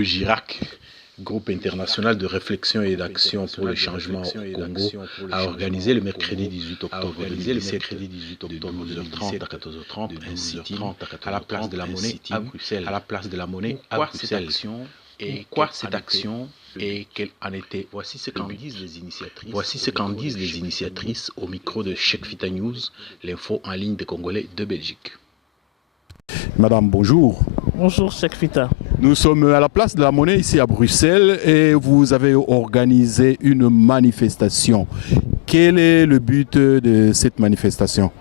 Le GIRAC, Groupe international de réflexion et d'action pour le changement au Congo, a organisé le mercredi 18 octobre 2017 de 12h30 à 14h30 un sit-in à la place de la Monnaie à Bruxelles. Et quoi cette action et quelle en était? Voici ce qu'en disent les initiatrices. Voici ce qu'en disent les initiatrices au micro de Cheikh Fita News, l'info en ligne des Congolais de Belgique. Madame, bonjour. Bonjour Cheikh Fita. Nous sommes à la place de la Monnaie ici à Bruxelles et vous avez organisé une manifestation. Quel est le but de cette manifestation?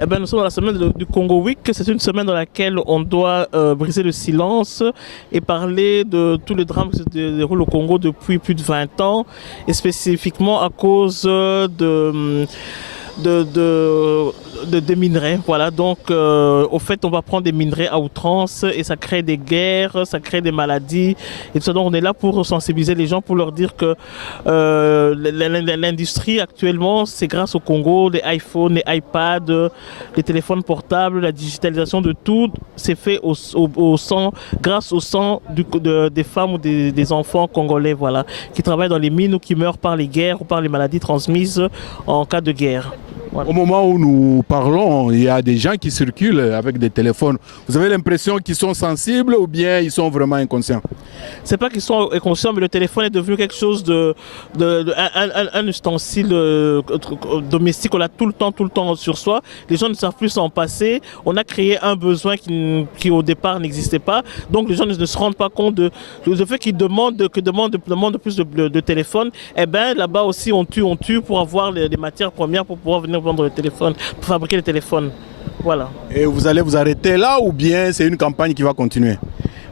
Eh bien, nous sommes dans la semaine du Congo Week. C'est une semaine dans laquelle on doit briser le silence et parler de tous les drames qui se déroulent au Congo depuis plus de 20 ans et spécifiquement à cause des minerais. Voilà, donc au fait on va prendre des minerais à outrance et ça crée des guerres, ça crée des maladies et tout ça. Donc on est là pour sensibiliser les gens, pour leur dire que l'industrie actuellement, c'est grâce au Congo, les iPhones, les iPads, les téléphones portables, la digitalisation de tout, c'est fait au sang, grâce au sang des femmes ou des enfants congolais, voilà, qui travaillent dans les mines ou qui meurent par les guerres ou par les maladies transmises en cas de guerre. Voilà. Au moment où nous parlons, il y a des gens qui circulent avec des téléphones. Vous avez l'impression qu'ils sont sensibles ou bien ils sont vraiment inconscients? C'est pas qu'ils sont inconscients, mais le téléphone est devenu quelque chose un ustensile domestique. On l'a tout le temps sur soi. Les gens ne savent plus s'en passer. On a créé un besoin qui au départ n'existait pas. Donc les gens ne se rendent pas compte de fait qu'ils demandent plus de téléphone. Et bien là-bas aussi on tue pour avoir les matières premières pour pouvoir venir vendre le téléphone, pour fabriquer le téléphone. Voilà. Et vous allez vous arrêter là ou bien c'est une campagne qui va continuer?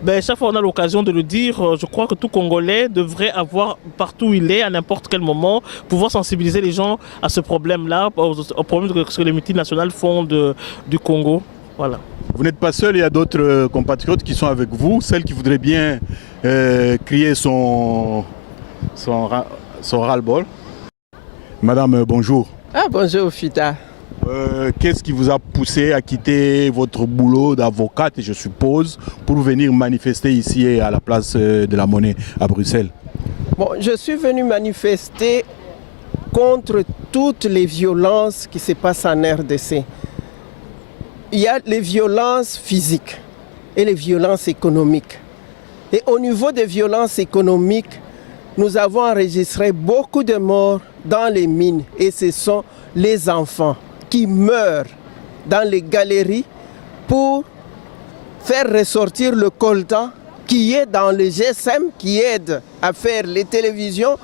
Ben, chaque fois on a l'occasion de le dire, je crois que tout Congolais devrait avoir, partout où il est, à n'importe quel moment, pouvoir sensibiliser les gens à ce problème-là, au problème que les multinationales font du Congo. Voilà. Vous n'êtes pas seul, il y a d'autres compatriotes qui sont avec vous, celles qui voudraient bien crier son ras-le-bol. Madame, bonjour. Ah, bonjour Fita. Qu'est-ce qui vous a poussé à quitter votre boulot d'avocate, je suppose, pour venir manifester ici à la place de la Monnaie à Bruxelles? Bon, je suis venu manifester contre toutes les violences qui se passent en RDC. Il y a les violences physiques et les violences économiques. Et au niveau des violences économiques, nous avons enregistré beaucoup de morts dans les mines et ce sont les enfants qui meurent dans les galeries pour faire ressortir le coltan qui est dans le GSM, qui aide à faire les télévisions,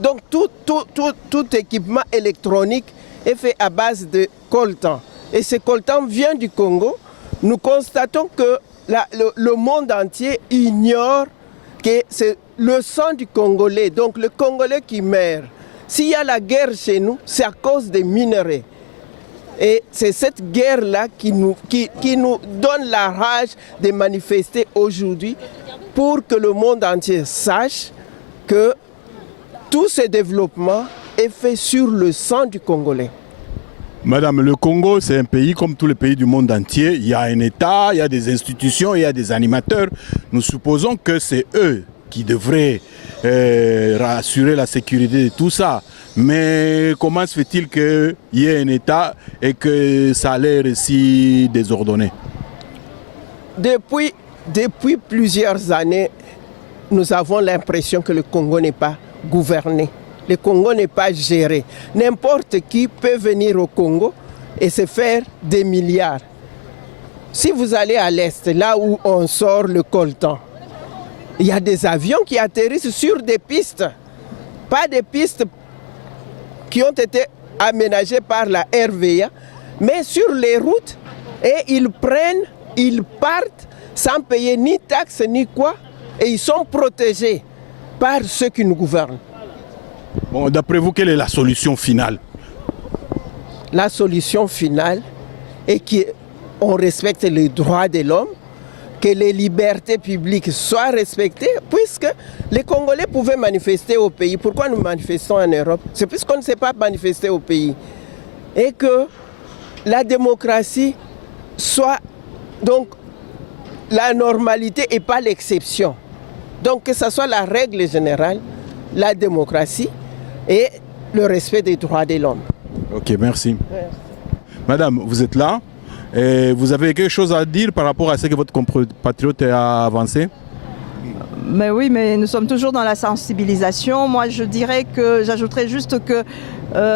donc tout équipement électronique est fait à base de coltan. Et ce coltan vient du Congo. Nous constatons que le monde entier ignore que c'est le sang du Congolais, donc le Congolais qui meurt. S'il y a la guerre chez nous, c'est à cause des minerais. Et c'est cette guerre-là qui nous donne la rage de manifester aujourd'hui pour que le monde entier sache que tout ce développement est fait sur le sang du Congolais. Madame, le Congo, c'est un pays comme tous les pays du monde entier. Il y a un État, il y a des institutions, il y a des animateurs. Nous supposons que c'est eux qui devraient rassurer la sécurité de tout ça. Mais comment se fait-il qu'il y ait un État et que ça a l'air si désordonné? Depuis plusieurs années, nous avons l'impression que le Congo n'est pas gouverné. Le Congo n'est pas géré. N'importe qui peut venir au Congo et se faire des milliards. Si vous allez à l'Est, là où on sort le coltan, il y a des avions qui atterrissent sur des pistes. Pas des pistes qui ont été aménagées par la RVA, mais sur les routes. Et ils partent sans payer ni taxes ni quoi. Et ils sont protégés par ceux qui nous gouvernent. Bon, d'après vous, quelle est la solution finale? La solution finale est qu'on respecte les droits de l'homme, que les libertés publiques soient respectées, puisque les Congolais pouvaient manifester au pays. Pourquoi nous manifestons en Europe? C'est puisqu'on ne sait pas manifester au pays. Et que la démocratie soit donc la normalité et pas l'exception. Donc que ce soit la règle générale, la démocratie et le respect des droits de l'homme. Ok, merci. Madame, vous êtes là et vous avez quelque chose à dire par rapport à ce que votre compatriote a avancé? Mais oui, mais nous sommes toujours dans la sensibilisation. Moi, je dirais que j'ajouterais juste que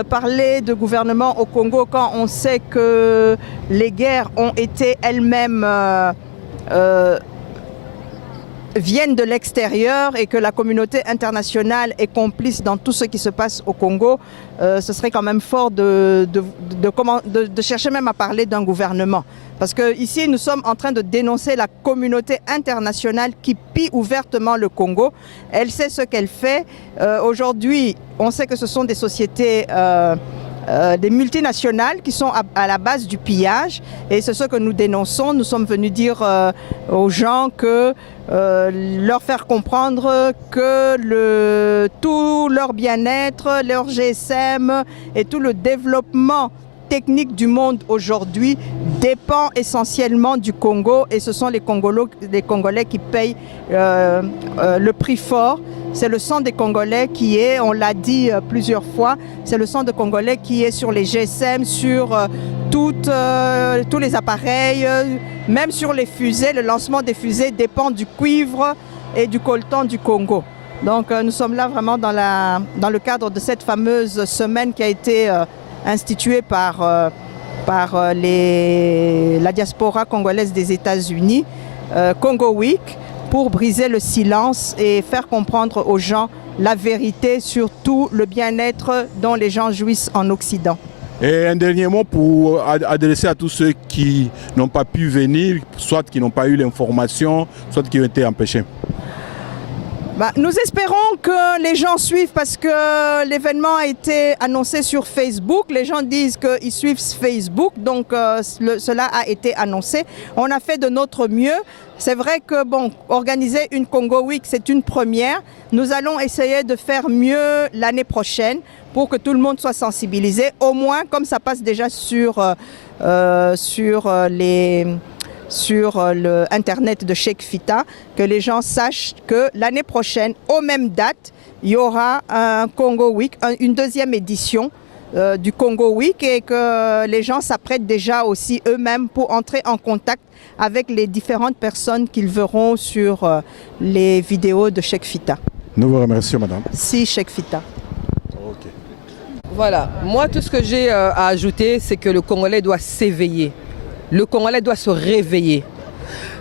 parler de gouvernement au Congo quand on sait que les guerres ont été elles-mêmes viennent de l'extérieur et que la communauté internationale est complice dans tout ce qui se passe au Congo, ce serait quand même fort de chercher même à parler d'un gouvernement. Parce qu'ici, nous sommes en train de dénoncer la communauté internationale qui pille ouvertement le Congo. Elle sait ce qu'elle fait. Aujourd'hui, on sait que ce sont des sociétés, des multinationales qui sont à la base du pillage. Et c'est ce que nous dénonçons. Nous sommes venus dire aux gens que leur faire comprendre que tout leur bien-être, leur GSM et tout le développement technique du monde aujourd'hui dépend essentiellement du Congo et ce sont les Congolais qui payent le prix fort. C'est le sang des Congolais qui est, on l'a dit plusieurs fois, c'est le sang des Congolais qui est sur les GSM, sur tous les appareils, même sur les fusées. Le lancement des fusées dépend du cuivre et du coltan du Congo. Donc nous sommes là vraiment dans le cadre de cette fameuse semaine qui a été instituée par la diaspora congolaise des États-Unis, Congo Week, pour briser le silence et faire comprendre aux gens la vérité sur tout le bien-être dont les gens jouissent en Occident. Et un dernier mot pour adresser à tous ceux qui n'ont pas pu venir, soit qui n'ont pas eu l'information, soit qui ont été empêchés. Nous espérons que les gens suivent parce que l'événement a été annoncé sur Facebook. Les gens disent qu'ils suivent Facebook, donc cela a été annoncé. On a fait de notre mieux. C'est vrai que organiser une Congo Week, c'est une première. Nous allons essayer de faire mieux l'année prochaine pour que tout le monde soit sensibilisé. Au moins, comme ça passe déjà sur le Internet de Cheikh Fita, que les gens sachent que l'année prochaine, aux mêmes dates, il y aura un Congo Week, une deuxième édition du Congo Week et que les gens s'apprêtent déjà aussi eux-mêmes pour entrer en contact avec les différentes personnes qu'ils verront sur les vidéos de Cheikh Fita. Nous vous remercions, madame. Si, Cheikh Fita. Okay. Voilà, moi tout ce que j'ai à ajouter, c'est que le Congolais doit s'éveiller. Le Congolais doit se réveiller.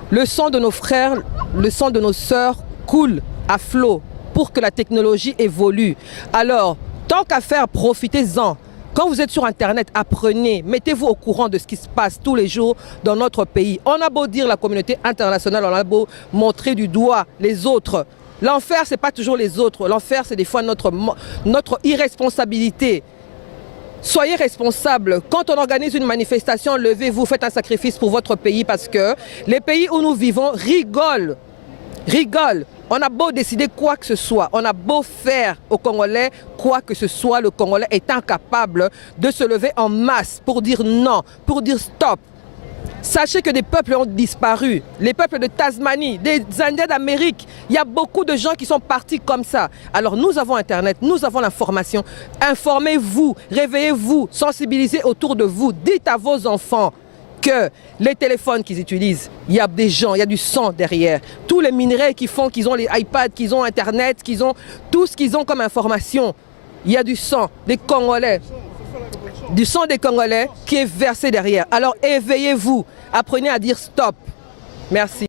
Le sang de nos frères, le sang de nos sœurs coule à flot pour que la technologie évolue. Alors, tant qu'à faire, profitez-en. Quand vous êtes sur Internet, apprenez, mettez-vous au courant de ce qui se passe tous les jours dans notre pays. On a beau dire la communauté internationale, on a beau montrer du doigt les autres. L'enfer, ce n'est pas toujours les autres. L'enfer, c'est des fois notre irresponsabilité. Soyez responsables. Quand on organise une manifestation, levez-vous, faites un sacrifice pour votre pays parce que les pays où nous vivons rigolent. On a beau décider quoi que ce soit, on a beau faire aux Congolais quoi que ce soit, le Congolais est incapable de se lever en masse pour dire non, pour dire stop. Sachez que des peuples ont disparu, les peuples de Tasmanie, des Indiens d'Amérique, il y a beaucoup de gens qui sont partis comme ça. Alors nous avons Internet, nous avons l'information, informez-vous, réveillez-vous, sensibilisez autour de vous, dites à vos enfants que les téléphones qu'ils utilisent, il y a des gens, il y a du sang derrière. Tous les minerais qui font qu'ils ont les iPads, qu'ils ont Internet, qu'ils ont tout ce qu'ils ont comme information, il y a du sang des Congolais. Du sang des Congolais qui est versé derrière. Alors éveillez-vous, apprenez à dire stop. Merci.